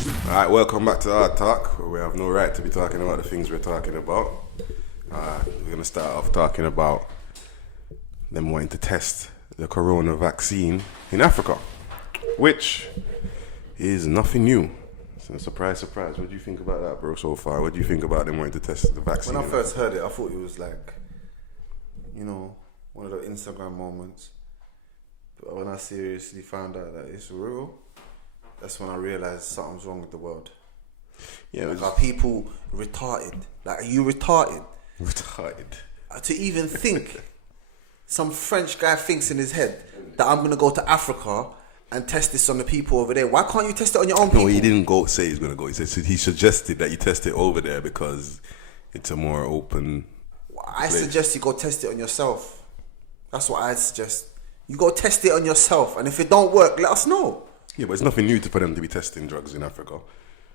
Alright, welcome back to ArdTalk, where we have no right to be talking about the things we're talking about. We're going to start off talking about them wanting to test the corona vaccine in Africa, which is nothing new. So surprise, surprise. What do you think about that, bro, so far? What do you think about them wanting to test the vaccine? When I first heard it, I thought it was like, one of the Instagram moments. But when I seriously found out that it's real, that's when I realised something's wrong with the world. Yeah, like, are people retarded? Like, are you retarded? Retarded. To even think, some French guy thinks in his head that I'm going to go to Africa and test this on the people over there. Why can't you test it on your own people? No, he didn't say he's going to go. He said he suggested that you test it over there because it's a more open place. Suggest you go test it on yourself. That's what I suggest. You go test it on yourself, and if it don't work, let us know. Yeah, but it's nothing new for them to be testing drugs in Africa.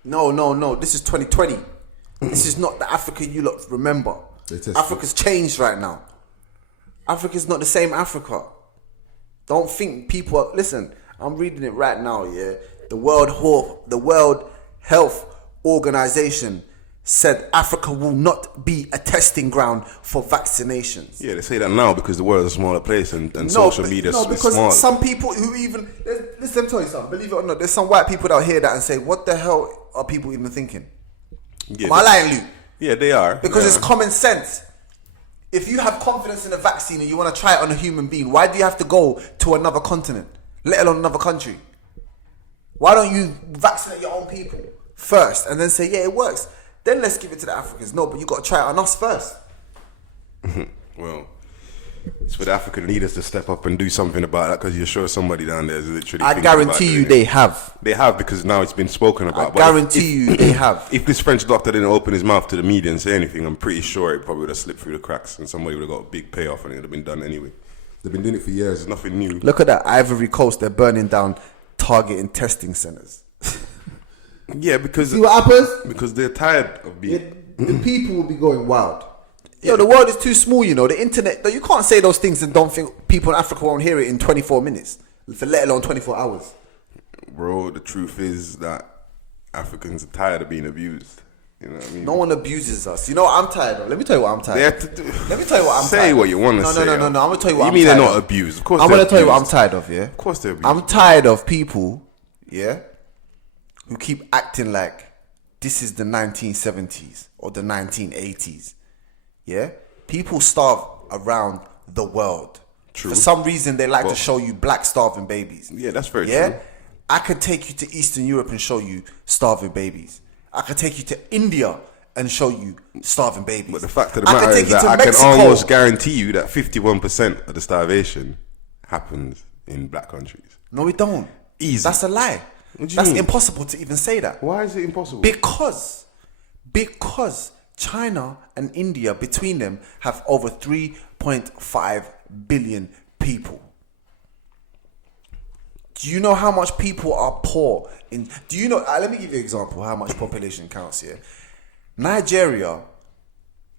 No. This is 2020. This is not the Africa you lot remember. Africa's changed right now. Africa's not the same Africa. Don't think people are... Listen, I'm reading it right now, yeah? The World Health Organization said Africa will not be a testing ground for vaccinations. Yeah, they say that now because the world is a smaller place and social media is small. No, because some people who even... Listen, let me tell you something. Believe it or not, there's some white people out here that and say, what the hell are people even thinking? Yeah, am I lying, Luke? Yeah, they are. Because it's common sense. If you have confidence in a vaccine and you want to try it on a human being, why do you have to go to another continent, let alone another country? Why don't you vaccinate your own people first and then say, yeah, it works? Then let's give it to the Africans. No, but you got to try it on us first. Well, it's for the African leaders to step up and do something about that, because you're sure somebody down there is literally... I guarantee you they have. They have, because now it's been spoken about. I guarantee you they have. If this French doctor didn't open his mouth to the media and say anything, I'm pretty sure it probably would have slipped through the cracks and somebody would have got a big payoff and it would have been done anyway. They've been doing it for years. It's nothing new. Look at that Ivory Coast. They're burning down targeting testing centers. Yeah, because... See what happens? Because they're tired of being... The people will be going wild. Yo, the world is too small, the internet, you can't say those things and don't think people in Africa won't hear it in 24 minutes, let alone 24 hours. Bro, the truth is that Africans are tired of being abused. You know what I mean? No one abuses us. You know what I'm tired of? Let me tell you what I'm tired of. Let me tell you what I'm say tired of. what you want to say. No, I'm going to tell you what I'm tired of. You mean they're not abused? Of course I'm going to tell you what I'm tired of, yeah? Of course they're abused. I'm tired of people, yeah, who keep acting like this is the 1970s or the 1980s, yeah? People starve around the world. True. For some reason, they like to show you black starving babies. Yeah, that's very true. I could take you to Eastern Europe and show you starving babies. I could take you to India and show you starving babies. But the fact of the matter is that I can almost guarantee you that 51% of the starvation happens in black countries. No, it don't. Easy. That's a lie. That's impossible to even say that. Why is it impossible? Because China and India, between them, have over 3.5 billion people. Do you know how much people are poor? Do you know? Let me give you an example how much population counts here. Nigeria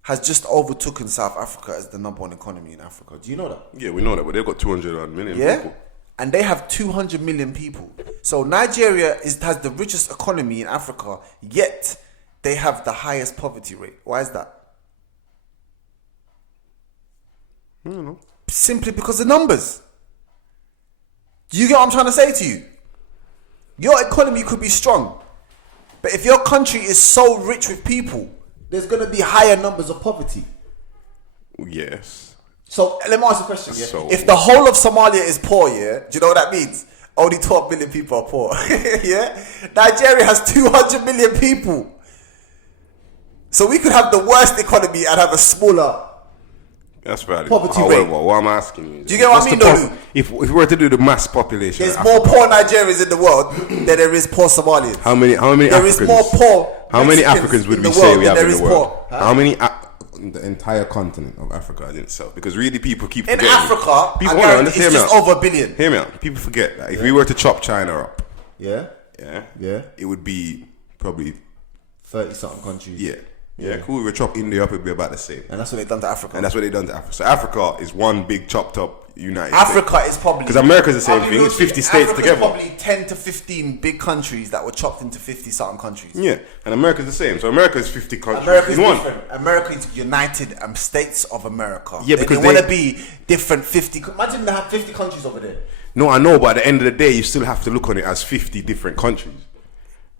has just overtaken South Africa as the #1 economy in Africa. Do you know that? Yeah, we know that, but they've got 200 million people. And they have 200 million people. So Nigeria has the richest economy in Africa, yet they have the highest poverty rate. Why is that? I don't know. Simply because of numbers. Do you get what I'm trying to say to you? Your economy could be strong, but if your country is so rich with people, there's going to be higher numbers of poverty. Yes. So let me ask you a question. Yeah? So, if the whole of Somalia is poor, yeah, do you know what that means? Only 12 million people are poor. Yeah? Nigeria has 200 million people. So we could have the worst economy and have a smaller that's valid. poverty However, rate. what I'm asking you is, do you get what I mean, though? If we were to do the mass population, there's more poor Nigerians in the world than there is poor Somalians. How many there Africans? Is more poor how many Africans would we say we have in the world? Huh? How many? The entire continent of Africa in itself, because really people keep in forgetting. Africa, it's just over a billion. Hear me out. People forget that if we were to chop China up, yeah, it would be probably 30 something countries. Yeah, cool. We chop India up, it'd be about the same. And that's what they've done to Africa. So Africa is one big chopped up United Africa States. is probably... Because America's the same thing. It's 50 states Africa's together. probably 10 to 15 big countries that were chopped into 50-something countries. Yeah, and America's the same. So America's 50 countries America's in one. different. America's United States of America. Yeah, because they want to be different 50... Imagine they have 50 countries over there. No, I know, but at the end of the day, you still have to look on it as 50 different countries.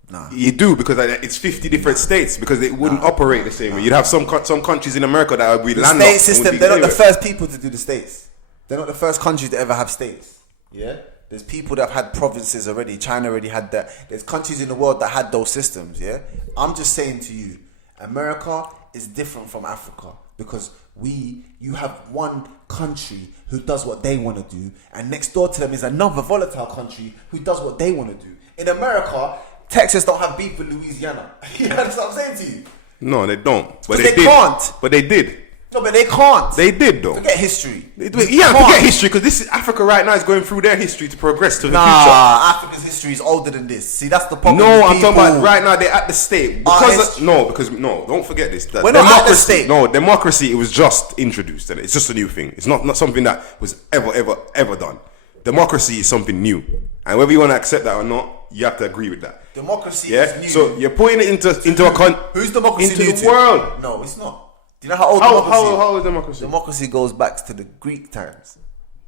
Nah. You do, because it's 50 different states, because it wouldn't operate the same way. You'd have some countries in America that would be landlocked. The state system, they're not the first people to do the states. They're not the first country to ever have states. Yeah? There's people that have had provinces already. China already had that. There's countries in the world that had those systems, yeah? I'm just saying to you, America is different from Africa, because you have one country who does what they want to do, and next door to them is another volatile country who does what they want to do. In America, Texas don't have beef with Louisiana. You know what I'm saying to you? No, they don't. But they can't. But they did. No, but they can't. They did, though. Forget history. Forget history, because this is Africa right now is going through their history to progress to the future. Africa's history is older than this. See, that's the problem. No, I'm talking about right now. They're at the state because don't forget this. We're not at the state. No, democracy. It was just introduced, and it's just a new thing. It's not something that was ever done. Democracy is something new, and whether you want to accept that or not, you have to agree with that. Democracy is new. So you're putting it into who's democracy into new the to? world. No, it's not. Do you know how old democracy is? How old is democracy? Democracy goes back to the Greek times.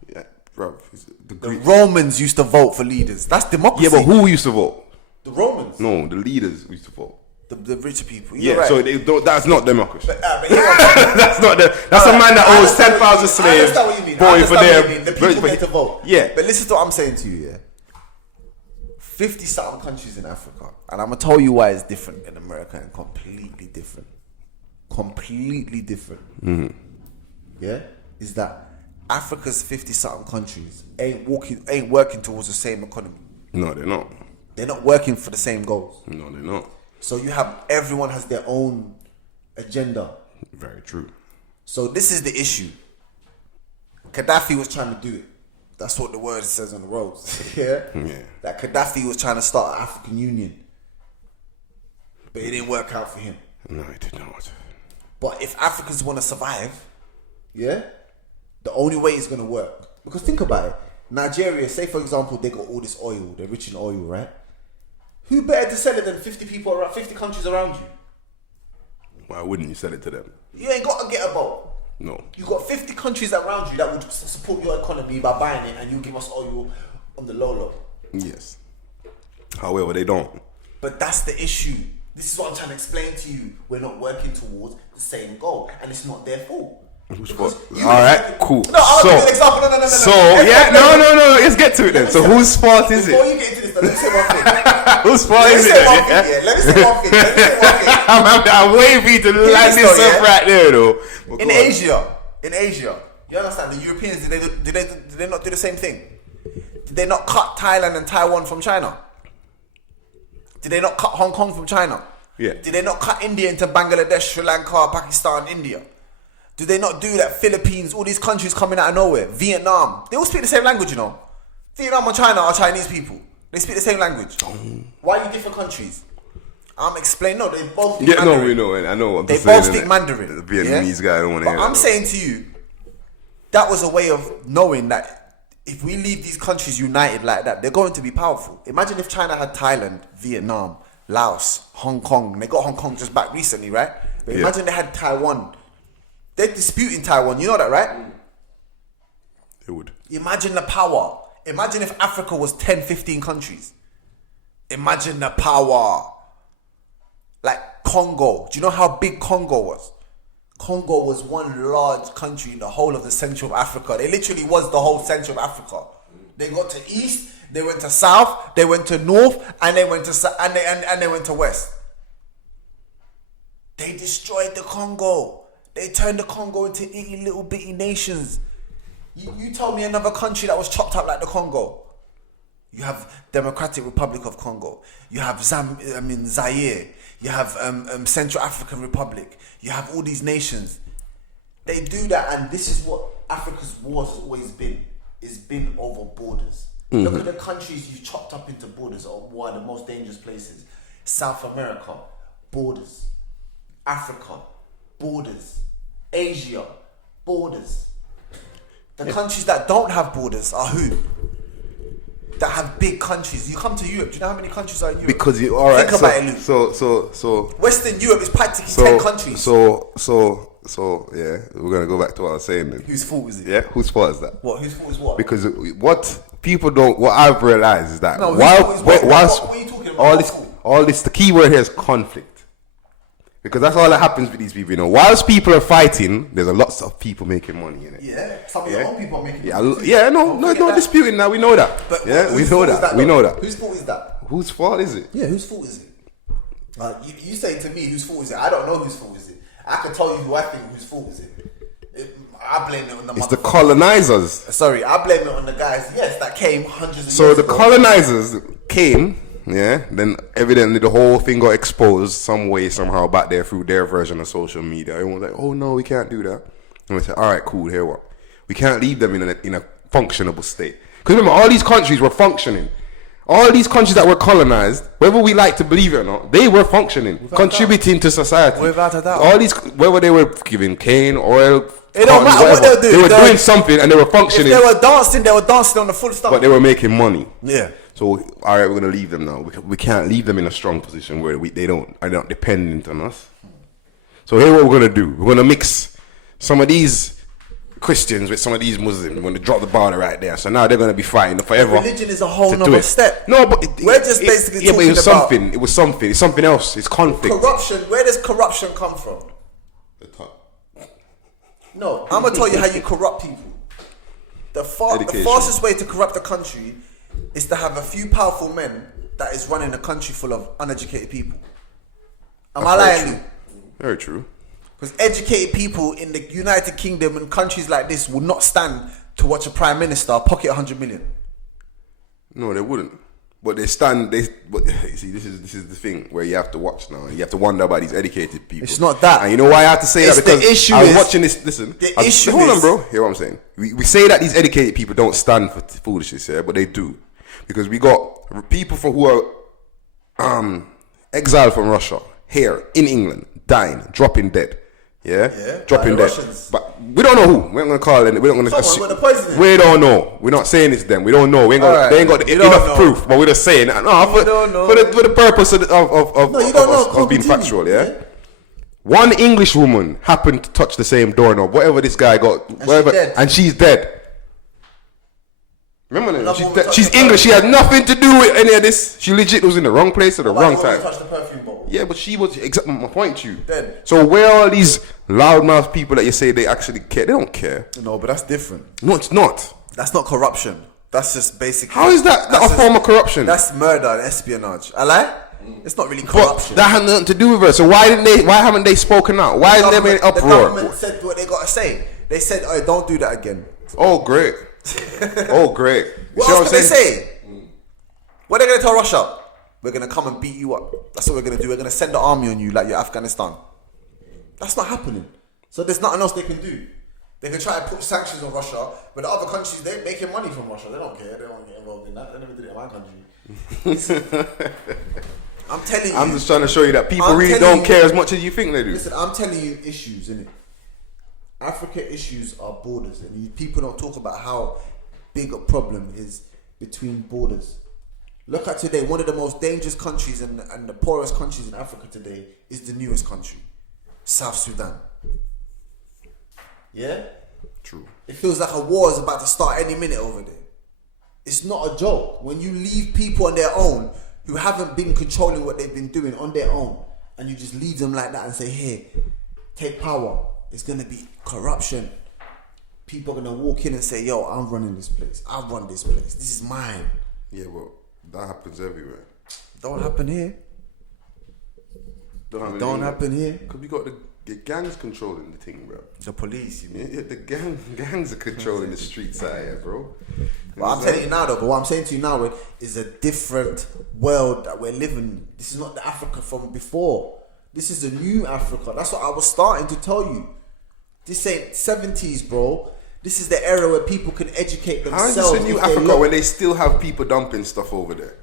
Yeah, bro. The Romans used to vote for leaders. That's democracy. Yeah, but who used to vote? The Romans. No, the leaders used to vote. The richer people. You're right. So that's not democracy. But That's not the. That's a man that owns 10,000 slaves. I understand what you mean. Voting for them. The people get to vote. Yeah. But listen to what I'm saying to you. Yeah. 50-something countries in Africa, and I'm gonna tell you why it's different in America and completely different. Completely different. Mm-hmm. Yeah, is that Africa's 50-something countries ain't working towards the same economy. No, they're not. They're not working for the same goals. No, they're not. So you have everyone has their own agenda. Very true. So this is the issue. Gaddafi was trying to do it. That's what the word says on the roads. Yeah? That Gaddafi was trying to start an African Union. But it didn't work out for him. No, it did not. But if Africans want to survive, yeah, the only way it's going to work. Because think about it. Nigeria, say for example, they got all this oil. They're rich in oil, right? Who better to sell it than 50 people around, 50 countries around you? Why wouldn't you sell it to them? You ain't got to get a boat. No. You got 50 countries around you that would support your economy by buying it, and you give us oil on the low. Yes. However, they don't. But that's the issue. This is what I'm trying to explain to you. We're not working towards the same goal, and it's not their fault. Whose fault? All right, cool. No, I'll give you an example. No. No. Let's get to it then. So whose fault is it? Before you get into this, let me say one thing. Whose fault is it? Let me say one thing. I'm waiting to line this up right there, though. In Asia, you understand? The Europeans did they not do the same thing? Did they not cut Thailand and Taiwan from China? Did they not cut Hong Kong from China? Yeah. Did they not cut India into Bangladesh, Sri Lanka, Pakistan, India? Do they not do that? Philippines, all these countries coming out of nowhere. Vietnam, they all speak the same language, you know. Vietnam and China are Chinese people. They speak the same language. Why are you different countries? I'm explaining. No, they both speak Mandarin. No, we know, and I know. They both speak Mandarin. The Vietnamese guy, I don't want to hear that. I'm saying to you, that was a way of knowing that if we leave these countries united like that, they're going to be powerful. Imagine if China had Thailand, Vietnam, Laos, Hong Kong. They got Hong Kong just back recently, right? But imagine they had Taiwan. They're disputing Taiwan. You know that, right? They would. Imagine the power. Imagine if Africa was 10, 15 countries. Imagine the power. Like Congo. Do you know how big Congo was? Congo was one large country in the whole of the central of Africa. They literally was the whole center of Africa. They got to east, they went to south, they went to north, and they went to and they went to west. They destroyed the Congo. They turned the Congo into itty little bitty nations. You told me another country that was chopped up like the Congo. You have Democratic Republic of Congo. You have Zaire. You have Central African Republic. You have all these nations. They do that, and this is what Africa's wars has always been. It's been over borders. Mm-hmm. Look at the countries you chopped up into borders, or what are the most dangerous places. South America, borders. Africa, borders. Asia, borders. The countries that don't have borders are who? That have big countries. You come to Europe. Do you know how many countries are in Europe? Because you all right. Think about it, Luke. So Western Europe is practically 10 countries. So yeah, we're gonna go back to what I was saying then. Whose fault is it? Yeah, whose fault is that? What? Whose fault is what? Because what people don't, what I've realized is that No, whilst what are you talking about? all this, the key word here is conflict. Because that's all that happens with these people, you know. Whilst people are fighting, there's a lots of people making money in it. Yeah, some of your own people are making money. No disputing that. We know that. But we know that. We know that. Whose fault is that? Whose fault is it? Yeah, whose fault is it? You say to me, whose fault is it? I don't know whose fault is it. I can tell you who I think whose fault is it. I blame it on the. It's the colonizers. Sorry, I blame it on the guys. Yes, that came hundreds of years ago. So the colonizers came. Yeah, then evidently the whole thing got exposed some way, somehow back there through their version of social media. Everyone was like, oh no, we can't do that. And we said, all right, cool, here what? We can't leave them in a functionable state. Because remember, all these countries were functioning. All these countries that were colonized, whether we like to believe it or not, they were functioning, contributing to society. Without a doubt. All these, whether they were giving cane, oil, it don't matter what they were doing. They were doing something and they were functioning. If they were dancing on the full stomach. But they were making money. Yeah. So, all right, we're going to leave them now. We can't leave them in a strong position where they are not dependent on us. So here's what we're going to do. We're going to mix some of these Christians with some of these Muslims. We're going to drop the border right there. So now they're going to be fighting forever. Religion is a whole nother step. No, but we're just basically talking but it was about something. It was something. It's something else. It's conflict. Corruption. Where does corruption come from? The top. No, I'm going to tell you how you corrupt people. The fastest way to corrupt a country is to have a few powerful men that is running a country full of uneducated people. Am I lying, Lou? Very true. Because educated people in the United Kingdom and countries like this will not stand to watch a prime minister pocket 100 million. No, they wouldn't. But they stand. But see, this is the thing where you have to watch now. You have to wonder about these educated people. It's not that. And you know why I have to say that? Because the issue I was watching this. Listen, hold on, bro. Hear what I'm saying? We say that these educated people don't stand for foolishness, yeah, but they do, because we got people who are exiled from Russia here in England, dying, dropping dead. Yeah, dropping dead. Russians. But we don't know who. We're not gonna call it. We're not gonna. We don't know. We're not saying it's them. We don't know. They ain't got enough proof. But we're just saying for the purpose of being factual. Yeah. One English woman happened to touch the same doorknob. Whatever this guy got, and she's dead. Remember that? She's English. She had nothing to do with any of this. She legit was in the wrong place at the wrong time. Touched the perfume bottle. Yeah, but she was exactly my point to you. Dead. So where are these loudmouth people that you say they actually care? They don't care. No, but that's different. No, it's not. That's not corruption. That's just basically. How is that a form of corruption? That's murder and espionage. I lie. It's not really corruption. But that had nothing to do with her. So why haven't they spoken out? Why isn't there been an uproar? The government said what they got to say. They said, "Oh, don't do that again." Oh, great. Oh, great. What else can they say? What are they going to tell Russia? We're going to come and beat you up. That's what we're going to do. We're going to send the army on you like you're Afghanistan. That's not happening. So there's nothing else they can do. They can try to put sanctions on Russia, but the other countries, they're making money from Russia. They don't care. They don't get involved in that. They never did it in my country. I'm telling you. I'm just trying to show you that people really don't care as much as you think they do. Listen, I'm telling you issues, innit? Africa issues are borders, and people don't talk about how big a problem is between borders. Look at today, one of the most dangerous countries and the poorest countries in Africa today is the newest country, South Sudan. Yeah? True. It feels like a war is about to start any minute over there. It's not a joke. When you leave people on their own who haven't been controlling what they've been doing on their own, and you just leave them like that and say, "Here, take power," it's going to be corruption. People are going to walk in and say, "Yo, I'm running this place. I run this place. This is mine." Yeah, but that happens everywhere. Don't happen here. Don't happen here. Because we got the gangs controlling the thing, bro. The police, you mean? Yeah, the gangs are controlling the streets out here, bro. Well, I'm telling you now, though. But what I'm saying to you now is a different world that we're living in. This is not the Africa from before. This is a new Africa. That's what I was starting to tell you. This ain't 70s, bro. This is the era where people can educate themselves. How is this a new Africa where they still have people dumping stuff over there?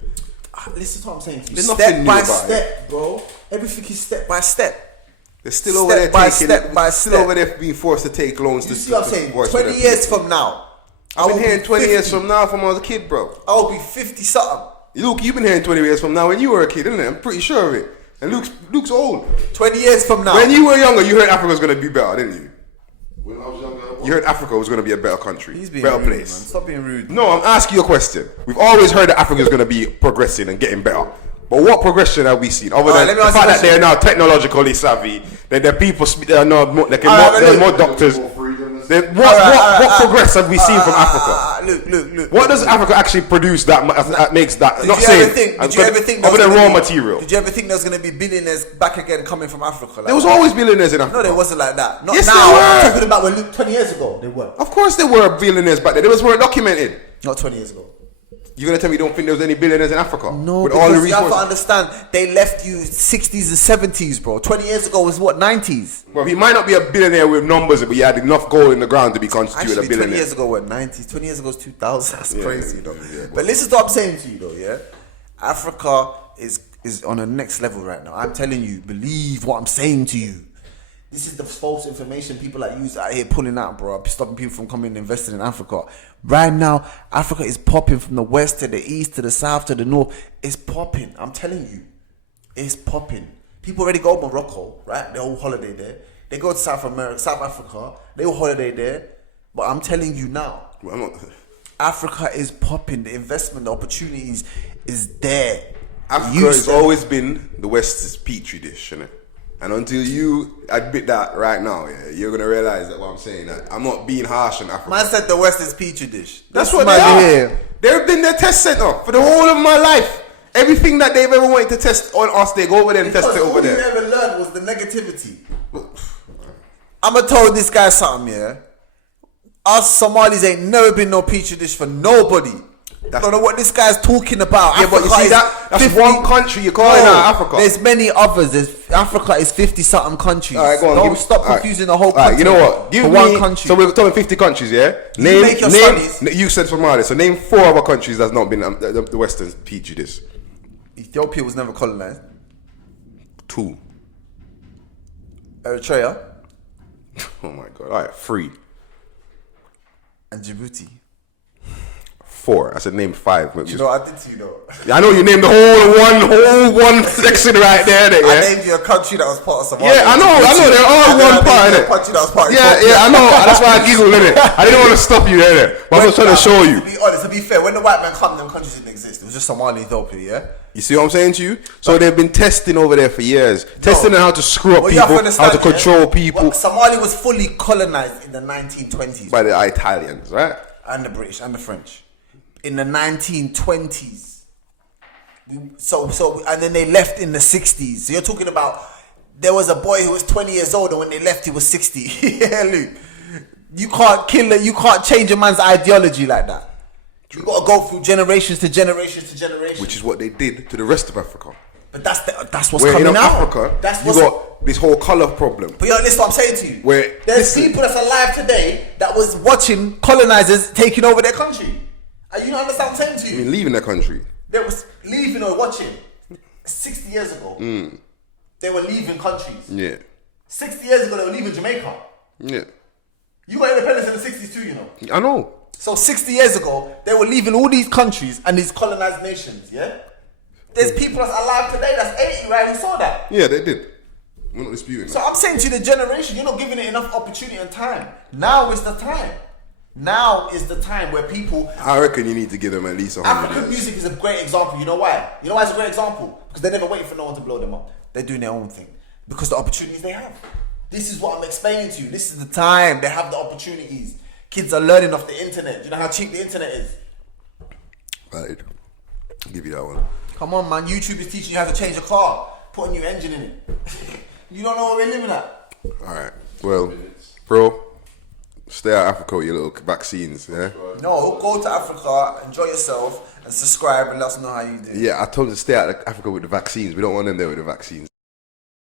Listen to what I'm saying to you. There's step by step, bro. Everything is step by step. They're still over there still over there being forced to take loans. You see what I'm saying? 20 years from now. I've been hearing 20 years from now from when I was a kid, bro. I will be 50 something. Luke, you've been hearing 20 years from now when you were a kid, isn't it? I'm pretty sure of it. And Luke's old. 20 years from now. When you were younger, you heard Africa was going to be better, didn't you? When I was younger, you heard Africa was going to be a better country, better rude, place. Man. Stop being rude. No, I'm asking you a question. We've always heard that Africa is going to be progressing and getting better. But what progression have we seen? Other than the fact that they're now technologically savvy, that their people they're more doctors. What progress have we seen from Africa? Look. What does Africa actually produce that makes that? Did you ever think other than raw material? Did you ever think there was going to be billionaires back again coming from Africa? There was always billionaires in Africa. No, there wasn't like that. Not yes, now. there were. I'm talking about when 20 years ago. They were. Of course, there were billionaires back then. They just weren't documented. Not 20 years ago. You're going to tell me you don't think there was any billionaires in Africa? No, with because all the you have to understand, they left you 60s and 70s, bro. 20 years ago was what, 90s? Well, he might not be a billionaire with numbers, but he had enough gold in the ground to be constituted a billionaire. 20 years ago, what, 90s? 20 years ago was 2000. That's crazy, though. Yeah, but listen to what I'm saying to you, though, yeah? Africa is on a next level right now. I'm telling you, believe what I'm saying to you. This is the false information people like you out here pulling out, bro. Stopping people from coming and investing in Africa. Right now, Africa is popping from the west to the east to the south to the north. It's popping. I'm telling you. It's popping. People already go to Morocco, right? They all holiday there. They go to South Africa. They all holiday there. But I'm telling you now, Africa is popping. The investment, the opportunities is there. Africa has always been the West's petri dish, isn't it? And until you admit that right now, you're going to realize that what I'm saying, that I'm not being harsh on Africa. Man said the West is petri dish. That's what they are. They've been their test center for the whole of my life. Everything that they've ever wanted to test on us, they go over there and test it over there. All you ever learned was the negativity. I'm going to tell this guy something, yeah? Us Somalis ain't never been no petri dish for nobody. I don't know what this guy's talking about. Yeah, but you see that's 50, one country you're calling out Africa. There's many others. Africa is 50-something countries. All right, go on. Don't stop confusing the whole country. Right, you know what? Give me one country. So we're talking 50 countries, yeah? Name. You said Somalia. So name 4 other countries that's not been the Western petri dish. Ethiopia was never colonized. 2. Eritrea. Oh my God. All right, 3. And Djibouti. 4. I said name 5. You know what I did to you though? I know you named the whole one section right there. Yeah? I named you a country that was part of Somalia. Yeah, I know. They're all one part, innit? Yeah, I know. That's why I giggled, innit? I didn't want to stop you there. But I was trying to show you. To be honest, to be fair, when the white man come, them countries didn't exist. It was just Somalia and Ethiopia, yeah? You see what I'm saying to you? So they've been testing over there for years. Testing on how to screw up people, how to control people. Well, Somalia was fully colonized in the 1920s. By the Italians, right? And the British and the French. In the 1920s. And then they left in the 60s. So you're talking about, there was a boy who was 20 years old and when they left he was 60. Yeah, Luke. You can't kill it. You can't change a man's ideology like that. You got to go through generations to generations to generations. Which is what they did to the rest of Africa. But that's what's coming out. Africa, you got this whole colour problem. But yo, listen what I'm saying to you. There's people that's alive today that was watching colonizers taking over their country. You don't understand what I'm saying to you? I mean, leaving their country. They was leaving or watching 60 years ago. They were leaving countries. Yeah. 60 years ago, they were leaving Jamaica. Yeah. You got independence in the 60s too, you know. I know. So 60 years ago, they were leaving all these countries and these colonized nations, yeah? There's people that's alive today that's 80, right, who saw that. Yeah, they did. We're not disputing that. So I'm saying to the generation, you're not giving it enough opportunity and time. Now is the time. Now is the time where people... I reckon you need to give them at least 100 African music is a great example. You know why? You know why it's a great example? Because they're never waiting for no one to blow them up. They're doing their own thing. Because the opportunities they have. This is what I'm explaining to you. This is the time. They have the opportunities. Kids are learning off the internet. You know how cheap the internet is? Right. I'll give you that one. Come on, man. YouTube is teaching you how to change a car. Put a new engine in it. You don't know what we're living at. Alright. Well, bro, stay out of Africa with your little vaccines, yeah? No, go to Africa, enjoy yourself, and subscribe and let us know how you do. Yeah, I told you to stay out of Africa with the vaccines. We don't want them there with the vaccines.